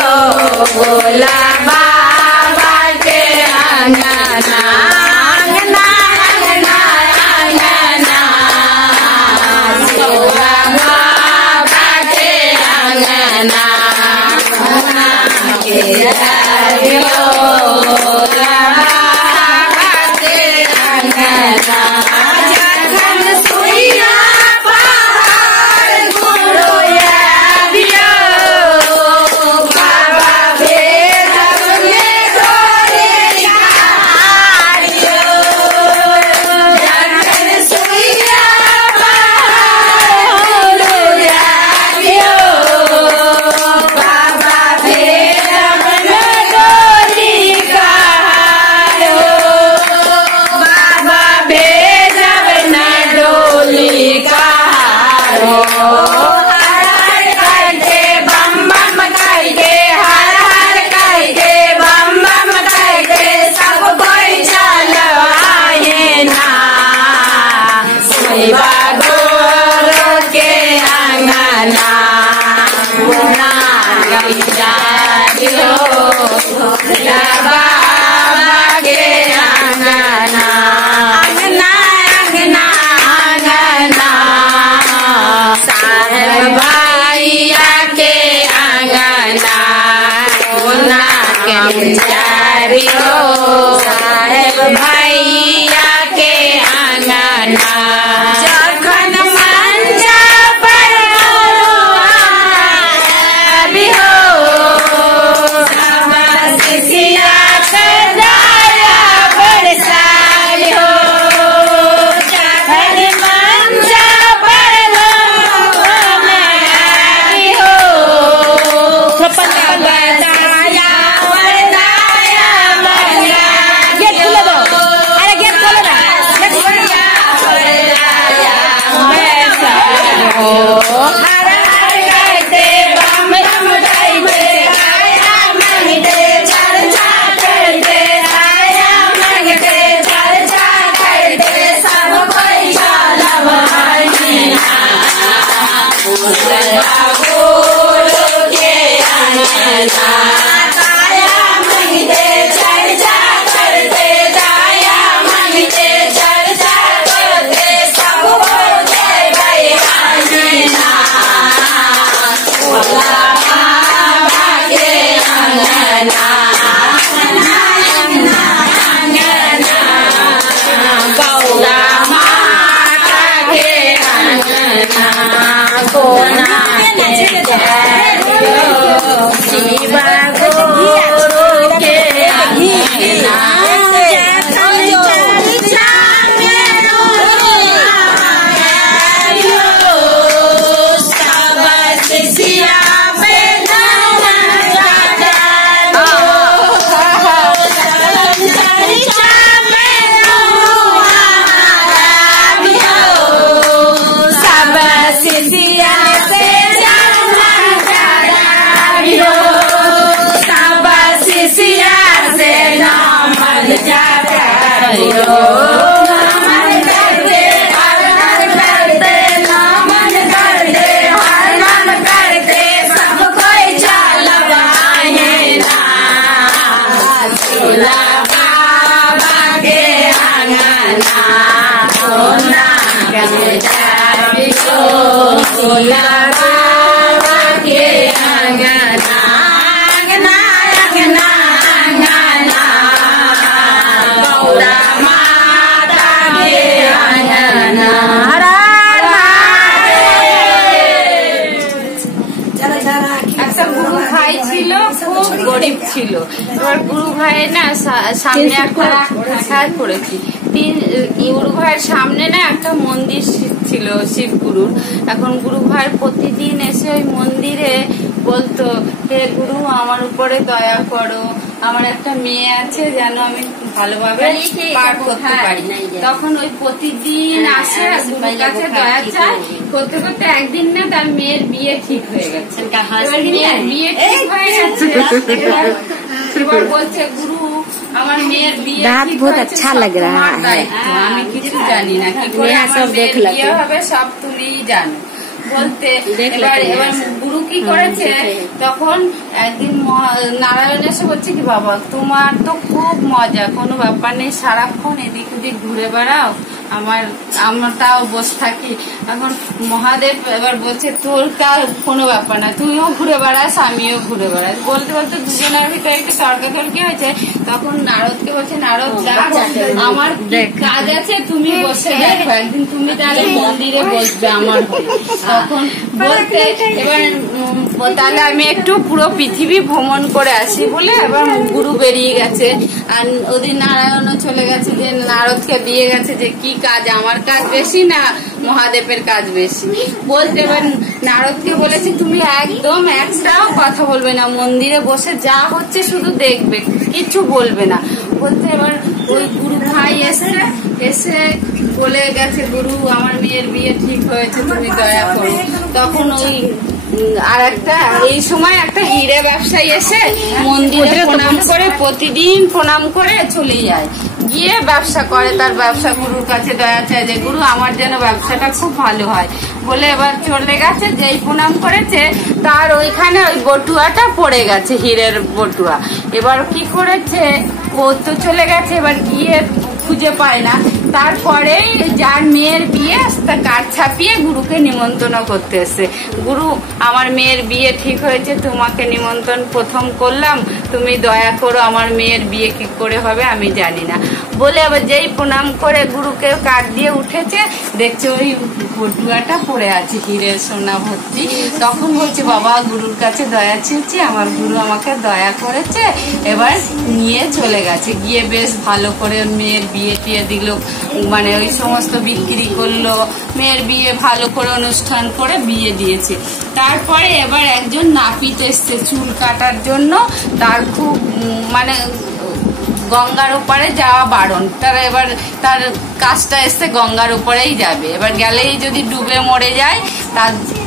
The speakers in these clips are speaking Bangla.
भोला बाबा के अंगना अंगना अंगना अंगना भोला बाबा के अंगना भोला बाबा के अंगना जखन सुइया पहाड़ गुरुया बिया बाबा भेजब ले डोरे गाड़ियो जखन सुइया पहाड़ गुरुया बिया बाबा भेजब ले डोरी कहायो बाबा भेजब न डोली कहायो हर हर करके बम बम करके हर हर करके बम बम करके सब कोई चलो आए ना शिवा गुरु के अंगना गुना गैया दियो भोला बाबा के अंगना अंगना अंगना अंगना साहेब भैया के अंगना गुना गैया दियो साहेब भैया के अंगना जखन मंजा पर बिहो सब शिष्या के दया बरसायो जखन मंजा पर बिहो सब दया वरदाया बरसायो गेट खोलो दो अरे गेट खोलो ना गेट खोलो वरदाया बरसायो हर हर करते बम बम करते आया मंगते चर्चा करते आया मंगते चर्चा करते सब कोई चलब आईना भोला गुरु के अंगना आया मंगते चर्चा करते आया मंगते चर्चा करते सब कोई जय आईना भोला बाबा के अंगना अंगना अंगना अंगना गौरा माता के अंगना कोना के शिवा गुरु के अंगना सब शिष्या पे सब शिष्या से सब शिष्या से नामल जाता नमन करते हर हर करते ভাইয়ের না সামনে একটা করেছি গুরু ভাইয়ের সামনে না একটা মন্দির ছিল শিব গুরুর। এখন গুরু ভাইয়ের প্রতিদিন এসে ওই মন্দিরে বলতো, হে গুরু আমার উপরে দয়া করো, আমার একটা মেয়ে আছে যেন আমি ভালোভাবে পার করতে পারি। তখন ওই প্রতিদিন আসে গুরুর কাছে দয়া চায়, করতে করতে একদিন না তার মেয়ের বিয়ে ঠিক হয়ে গেছে। মেয়ের বিয়ে ঠিক হয়ে গেছে, এবার বলছে গুরু আমার মেয়ের বিয়ে আচ্ছা লাগ रहा है, আমি কিছু জানি না, কি করে আমার মেয়ের বিয়ে হবে সব তুমিই জানো বলতে। এবার গুরু কি করেছে, তখন একদিন নারায়ণ এসে বলছে কি বাবা তোমার তো খুব মজা, কোনো ব্যাপার নেই, সারাক্ষণ এদিক ওদিক ঘুরে বেড়াও, আমরা তাও বসে থাকি। এখন মহাদেব এবার বলছে তোর কার কোনো ব্যাপার না, তুইও ঘুরে বেড়াস আমিও ঘুরে বেড়াস। বলতে বলতে দুজনের ভিতরে একটু তর্কাতর্কি হয়েছে। তখন নারদকে বলছে, নারদ আমার কাজ আছে, তুমি বসে দেখো, একদিন তুমি তাহলে মন্দিরে বসবে আমার হয়ে। তখন বলতে এবার তাহলে আমি একটু পুরো পৃথিবী ভ্রমণ করে আসি বলে এবার গুরু বেরিয়ে গেছে। আর ওদিন নারায়ণও চলে গেছে, যে নারদকে দিয়ে গেছে যে কি কাজ, আমার কাজ বেশি না মহাদেবের কাজ বেশি। বলতে এবার নারদকে বলেছে তুমি একদম একটাও কথা বলবে না, মন্দিরে বসে যা হচ্ছে শুধু দেখবে, কিছু বলবে না। বলতে এবার ওই গুরু ভাই এসে বলে গেছে গুরু আমার মেয়ের বিয়ে ঠিক হয়েছে, তুমি দয়া করো। তখন ওই আর একটা এই সময় একটা হিরে ব্যবসায়ী এসে মন্দিরে প্রণাম করে, প্রতিদিন প্রণাম করে চলে যায়, গিয়ে ব্যবসা করে, তার ব্যবসা গুরুর কাছে দয়া চায় যে গুরু আমার যেন ব্যবসাটা খুব ভালো হয় বলে। এবার চলে গেছে, যেই প্রণাম করেছে তার ওইখানে ওই বটুয়াটা পড়ে গেছে, হীরের বটুয়া। এবার কি করেছে, ও তো চলে গেছে, এবার গিয়ে খুঁজে পায় না। তারপরে যার মেয়ের বিয়ে তা কার্ড ছাপিয়ে গুরুকে নিমন্ত্রণ করতে এসে, গুরু আমার মেয়ের বিয়ে ঠিক হয়েছে, তোমাকে নিমন্ত্রণ প্রথম করলাম, তুমি দয়া করো, আমার মেয়ের বিয়ে কি করে হবে আমি জানি না বলে। আবার যেই প্রণাম করে গুরুকে কার্ড দিয়ে উঠেছে, দেখছে ওই বটুয়াটা পড়ে আছে হীরের সোনা ভর্তি। তখন বলছে বাবা গুরুর কাছে দয়া চেয়েছি, আমার গুরু আমাকে দয়া করেছে, এবার নিয়ে চলে গেছে। গিয়ে বেশ ভালো করে মেয়ের বিয়ে টিয়ে দিল, মানে ওই সমস্ত বিক্রি করলো, মেয়ের বিয়ে ভালো করে অনুষ্ঠান করে বিয়ে দিয়েছে। তারপরে এবার একজন নাপিত এসছে চুল কাটার জন্য, তার খুব মানে গঙ্গার ওপারে যাওয়া বারণ, তারা এবার তার কাজটা এসছে গঙ্গার উপরেই যাবে, এবার গেলেই যদি ডুবে মরে যায়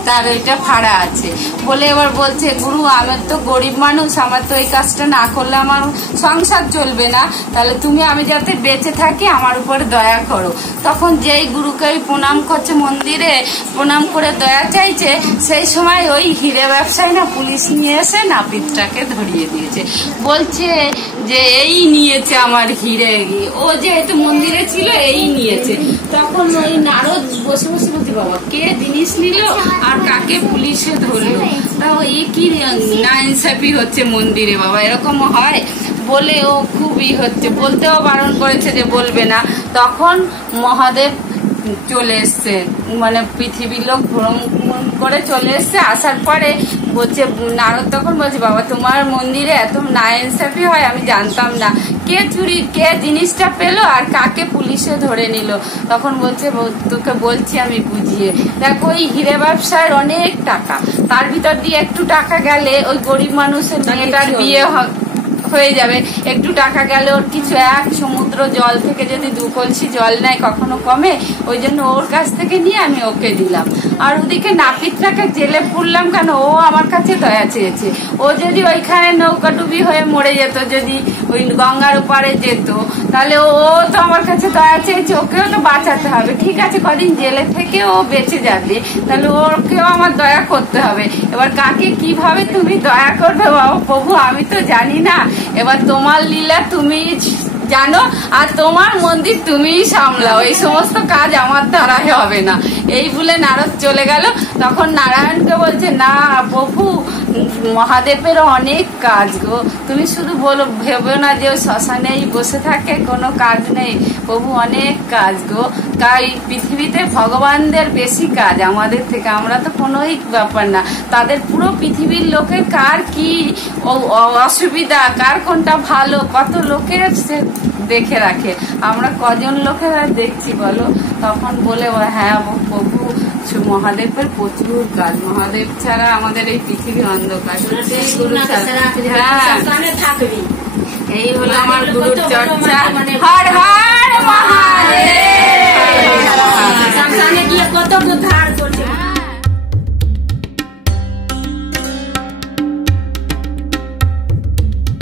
তার ওইটা ভাড়া আছে বলে। এবার বলছে গুরু আমার তো গরিব মানুষ, আমার তো এই কাজটা না করলে আমার সংসার চলবে না, তাহলে তুমি আমি যাতে বেঁচে থাকি আমার উপরে দয়া করো। তখন যেই গুরুকে প্রণাম করছে মন্দিরে প্রণাম করে দয়া চাইছে, সেই সময় ওই হিরে ব্যবসায়ী না পুলিশ নিয়ে এসে নাপিতটাকে ধরিয়ে দিয়েছে। বলছে যে এই নিয়েছে আমার হিরে, ও যেহেতু মন্দিরে ছিল এই নিয়েছে। তখন ওই নারদ বসে বসে বলতে বাবা কে জিনিস নিল আর কাকে পুলিশে ধরলো, তাও এই কি নাইনসাফি হচ্ছে মন্দিরে বাবা, এরকম হয় বলে ও খুবই হচ্ছে, বলতেও বারণ করেছে যে বলবে না। তখন মহাদেব চলে এসছে, মানে পৃথিবীর লোক ভ্রমণ করে চলে এসছে। আসার পরে বলছে নারদ তখন বলছে বাবা তোমার মন্দিরে এত নাইনসাফি হয় আমি জানতাম না, কে জিনিসটা পেলো আর কাকে পুলিশে ধরে নিল। তখন বলছে তোকে বলছি আমি বুঝিয়ে দেখো, ওই হিরে ব্যবসার অনেক টাকা, তার ভিতর দিয়ে একটু টাকা গেলে ওই গরিব মানুষের মেয়েটার বিয়ে হয়ে যাবে, একটু টাকা গেলে ওর কিছু এক সমুদ্র জল থেকে যদি 2 কলসি জল নেয় কখনো কমে, ওই জন্য ওর কাছ থেকে নিয়ে আমি ওকে দিলাম। আর ওদিকে নাপিতটাকে জেলে পুরলাম কেন, ও আমার কাছে দয়া চেয়েছে, ও যদি ওইখানে নৌকাডুবি হয়ে মরে যেত, যদি ওই গঙ্গার ওপারে যেত, তাহলে ও তো আমার কাছে দয়া চেয়েছে, ওকেও তো বাঁচাতে হবে। ঠিক আছে কদিন জেলে থেকে ও বেঁচে যাবে, তাহলে ওকেও আমার দয়া করতে হবে। এবার কাকে কিভাবে তুমি দয়া করবে বাবা প্রভু আমি তো জানি না, এবার তোমার লীলা তুমি জানো, আর তোমার মন্দির তুমিই সামলাও, এই সমস্ত কাজ আমার দ্বারাই হবে না। এই বলে নারদ চলে গেল। তখন নারায়ণকে বলছে, না প্রভু, মহাদেবের অনেক কাজ গো, তুমি শুধু বলো, ভেবো না যে ওই শ্মশানেই বসে থাকে, কোনো কাজ নেই প্রভু, অনেক কাজ গো। তাই পৃথিবীতে ভগবানদের বেশি কাজ আমাদের থেকে, আমরা তো কোনোই ব্যাপার না। তাদের পুরো পৃথিবীর লোকের কার কি অসুবিধা, কার কোনটা ভালো, কত লোকের সে দেখে রাখে, আমরা কজন লোকেরা দেখছি বলো। তখন বলে, হ্যাঁ প্রভু, মহাদেবের প্রচুর কাজ, মহাদেব ছাড়া আমাদের এই পৃথিবী অন্ধকার। এই হলো আমার গুরুর চর্চা। হর হর মহাদেব।